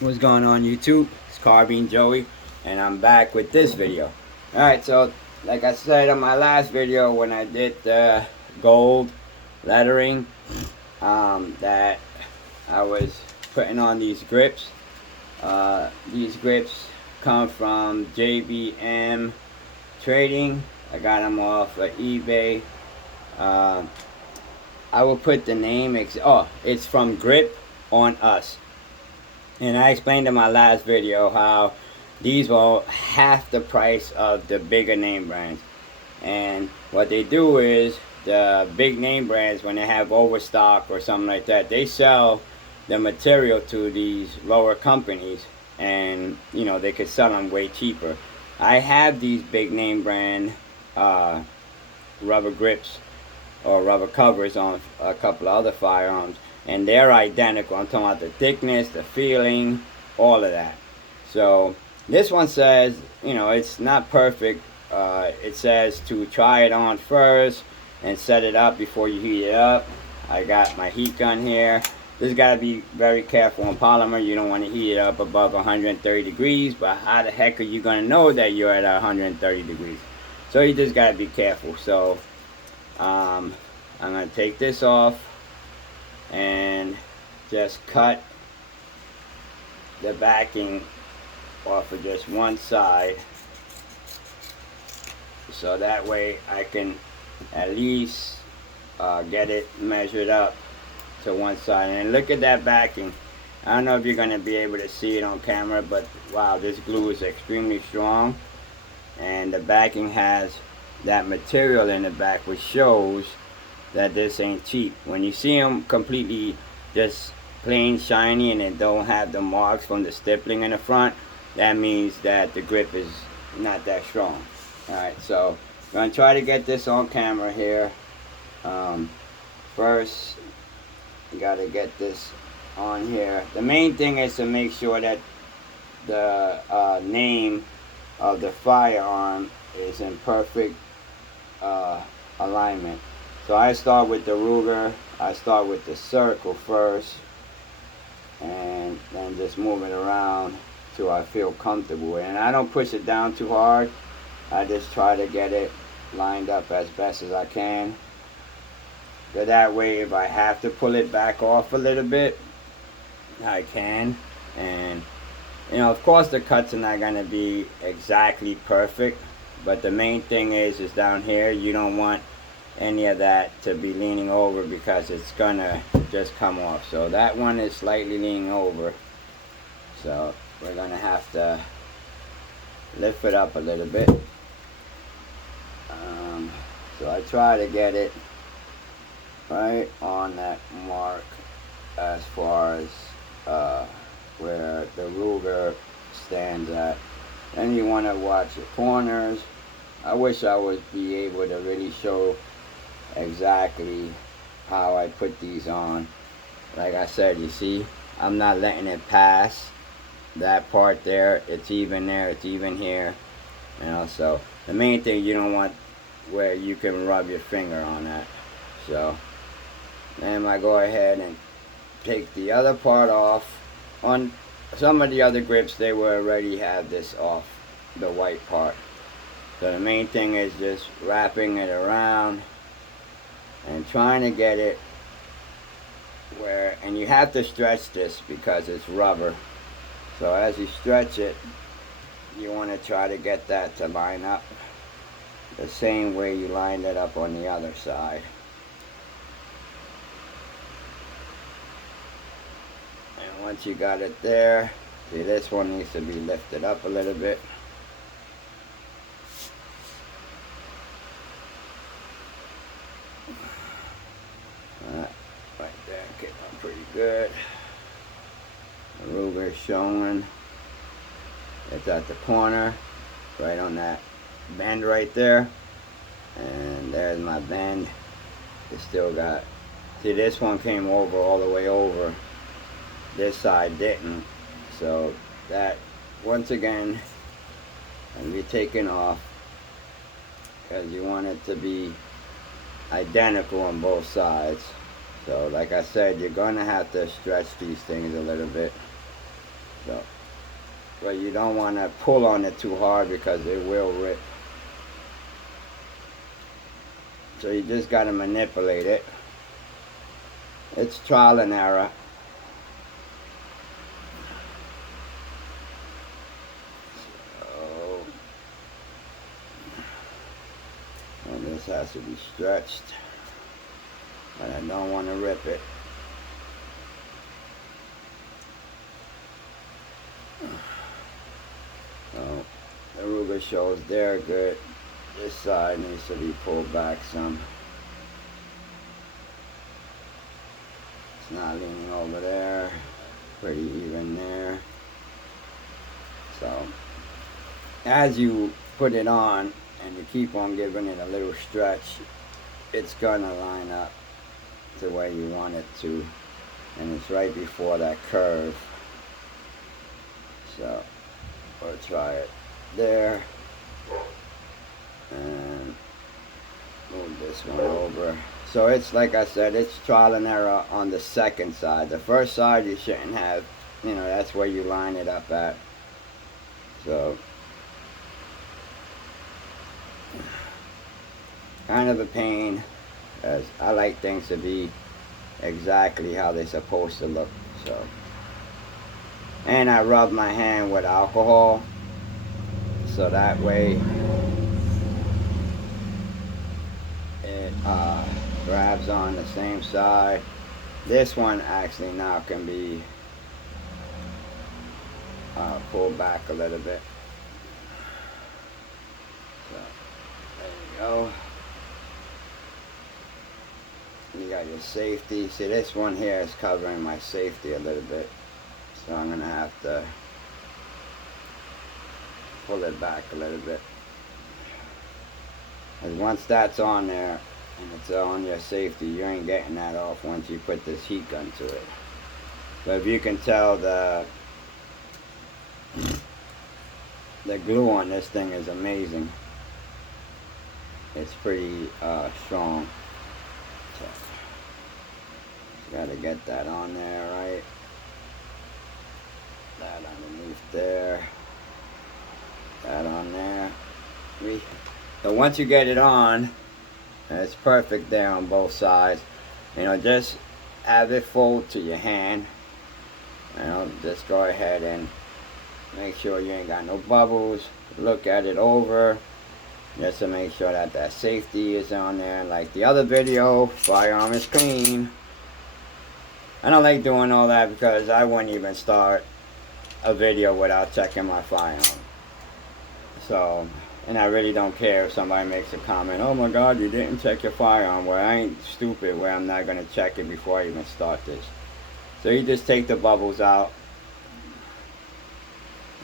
What's going on YouTube? It's Carbine Joey and I'm back with this video. Alright, so like I said on my last video when I did the gold lettering that I was putting on these grips. These grips come from JBM Trading. I got them off of eBay. I will put the name, it's from Grip on Us. And I explained in my last video how these were half the price of the bigger name brands. And what they do is the big name brands, when they have overstock or something like that, they sell the material to these lower companies, and you know they could sell them way cheaper. I have these big name brand rubber grips or rubber covers on a couple of other firearms, and they're identical. I'm talking about the thickness, the feeling, all of that. So this one says, you know, it's not perfect. It says to try it on first and set it up before you heat it up. I got my heat gun here. This got to be very careful on polymer. You don't want to heat it up above 130 degrees, but how the heck are you going to know that you're at 130 degrees? So you just got to be careful. So I'm going to take this off and just cut the backing off of just one side, so that way I can at least get it measured up to one side. And look at that backing. I don't know if you're going to be able to see it on camera, but wow, this glue is extremely strong, and the backing has that material in the back which shows that this ain't cheap. When you see them completely just plain shiny and it don't have the marks from the stippling in the front, that means that the grip is not that strong. Alright, so I'm going to try to get this on camera here. First, you got to get this on here. The main thing is to make sure that the name of the firearm is in perfect alignment. So I start with the Ruger. I start with the circle first, and then just move it around till I feel comfortable. And I don't push it down too hard. I just try to get it lined up as best as I can. So that way, if I have to pull it back off a little bit, I can. And you know, of course, the cuts are not gonna be exactly perfect, but the main thing is down here. You don't want any of that to be leaning over, because it's gonna just come off. So that one is slightly leaning over, so we're gonna have to lift it up a little bit. So I try to get it right on that mark as far as where the Ruger stands at. Then you want to watch your corners. I wish I would be able to really show exactly how I put these on. Like I said, you see, I'm not letting it pass that part there. It's even there, it's even here, you know. So the main thing, you don't want where you can rub your finger on that. So then I go ahead and take the other part off. On some of the other grips, they will already have this off, the white part. So the main thing is just wrapping it around and trying to get it where, and you have to stretch this because it's rubber. So as you stretch it, you want to try to get that to line up the same way you lined it up on the other side. And once you got it there, see, this one needs to be lifted up a little bit. Right there, getting up pretty good. The Ruger showing. It's at the corner, right on that bend right there. And there's my bend. It's still got, see, this one came over all the way over. This side didn't. So that, once again, and be taken off, because you want it to be identical on both sides. So like I said, you're going to have to stretch these things a little bit. So, but you don't want to pull on it too hard because it will rip. So you just got to manipulate it. It's trial and error. So, and this has to be stretched, but I don't want to rip it. So the Ruger shows they're good. This side needs to be pulled back some. It's not leaning over there. Pretty even there. So as you put it on and you keep on giving it a little stretch, it's gonna line up the way you want it to, and it's right before that curve. So we'll try it there and move this one over. So it's like I said, it's trial and error on the second side. The first side you shouldn't have, you know, that's where you line it up at. So kind of a pain, as I like things to be exactly how they're supposed to look. So, and I rub my hand with alcohol, so that way it grabs on the same side. This one actually now can be pulled back a little bit. So there you go. You got your safety. See, this one here is covering my safety a little bit, so I'm gonna have to pull it back a little bit. And once that's on there and it's on your safety, you ain't getting that off once you put this heat gun to it. So if you can tell, the glue on this thing is amazing. It's pretty strong. So gotta get that on there, right? That underneath there. That on there. So once you get it on, it's perfect there on both sides. You know, just have it fold to your hand. You know, just go ahead and make sure you ain't got no bubbles. Look at it over, just to make sure that that safety is on there. Like the other video, firearm is clean. I don't like doing all that because I wouldn't even start a video without checking my firearm. So, and I really don't care if somebody makes a comment, oh my God, you didn't check your firearm. Well, I ain't stupid where I'm not going to check it before I even start this. So you just take the bubbles out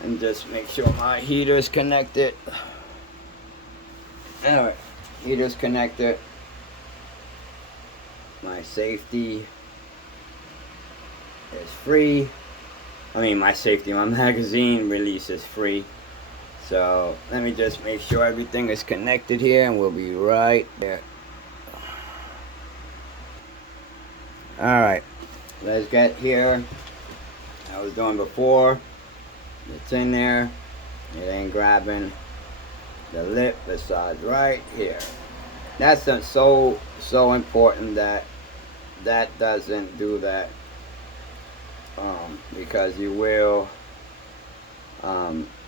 and just make sure my heater's connected. Alright, heater's connected. My safety is free. I mean, my magazine release is free. So let me just make sure everything is connected here, and we'll be right there. Alright, let's get here. I was doing before. It's in there. It ain't grabbing the lip besides right here. That's so important that that doesn't do that, because you will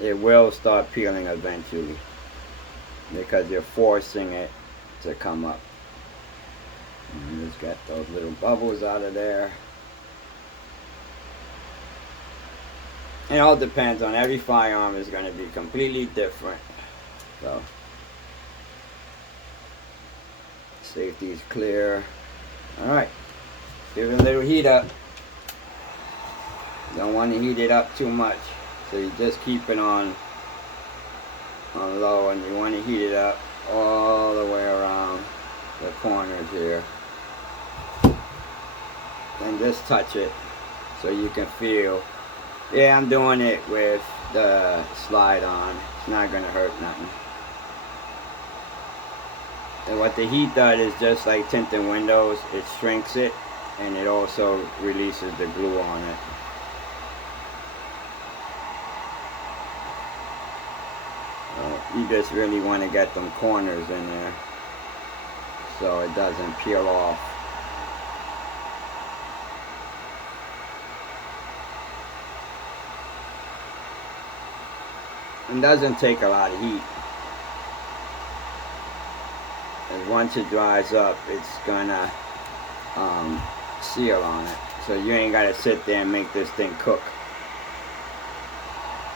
it will start peeling eventually because you're forcing it to come up. And just get those little bubbles out of there. It all depends on, every firearm is going to be completely different. So safety is clear. Alright, give it a little heat up. Don't want to heat it up too much, so you just keep it on low, and you want to heat it up all the way around the corners here. And just touch it so you can feel. Yeah, I'm doing it with the slide on. It's not going to hurt nothing. And what the heat does is just like tinting windows. It shrinks it, and it also releases the glue on it. You just really want to get them corners in there so it doesn't peel off. It doesn't take a lot of heat. And once it dries up, it's gonna seal on it. So you ain't gotta sit there and make this thing cook.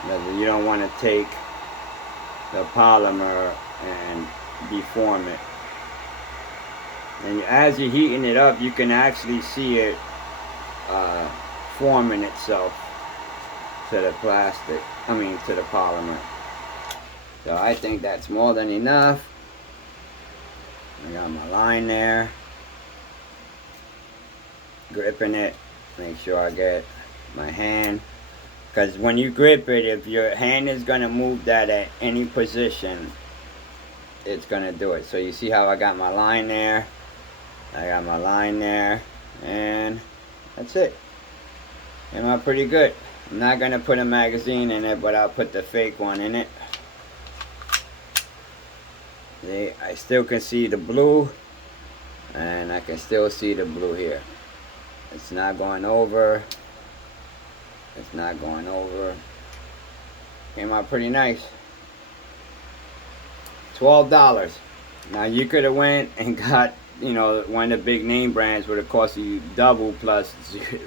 You don't want to take the polymer and deform it. And as you're heating it up, you can actually see it forming itself to the plastic, to the polymer. So I think that's more than enough. I got my line there, gripping it, make sure I get my hand, because when you grip it, if your hand is going to move that at any position, it's going to do it. So you see how I got my line there, I got my line there, and that's it. Came out pretty good. I'm not going to put a magazine in it, but I'll put the fake one in it. See, I still can see the blue, and I can still see the blue here. It's not going over. It's not going over. Came out pretty nice. $12. Now you could have went and got, one of the big name brands would have cost you double plus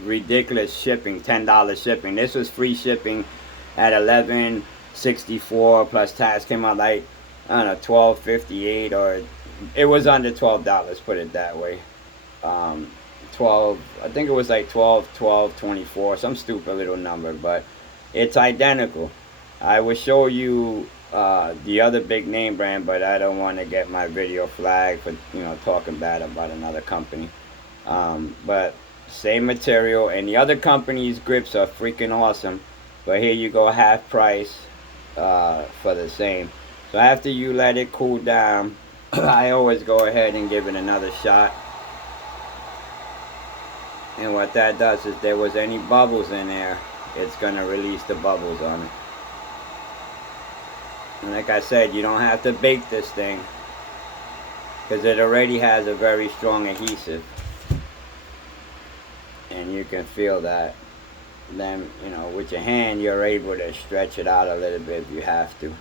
ridiculous shipping, $10 shipping. This was free shipping at $11.64 plus tax. Came out like, I don't know, $12.58, or it was under $12, put it that way. 12, I think it was like 12.24, some stupid little number, but it's identical. I will show you the other big name brand, but I don't want to get my video flagged for talking bad about another company. But same material, and the other company's grips are freaking awesome, but here you go, half price for the same. So after you let it cool down, I always go ahead and give it another shot. And what that does is, if there was any bubbles in there, it's going to release the bubbles on it. And like I said, you don't have to bake this thing, because it already has a very strong adhesive. And you can feel that. Then, with your hand, you're able to stretch it out a little bit if you have to.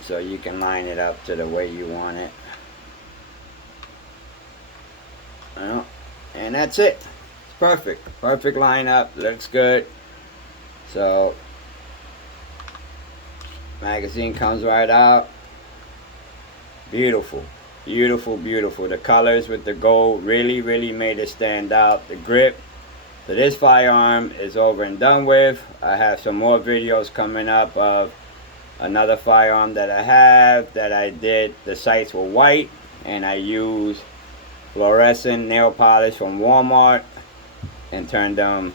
So you can line it up to the way you want it. And that's it. It's perfect. Perfect lineup. Looks good. So, magazine comes right out. Beautiful. Beautiful, beautiful. The colors with the gold really, really made it stand out. The grip. So this firearm is over and done with. I have some more videos coming up of another firearm that I have that I did. The sights were white, and I used fluorescent nail polish from Walmart and turned them,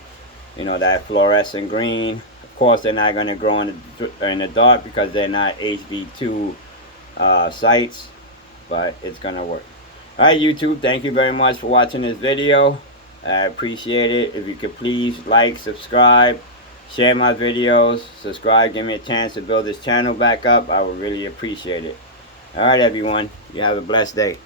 that fluorescent green. Of course, they're not going to grow in the dark because they're not HV2 sights, but it's going to work. Alright, YouTube, thank you very much for watching this video. I appreciate it. If you could please like, subscribe, share my videos, subscribe, give me a chance to build this channel back up. I would really appreciate it. Alright, everyone, you have a blessed day.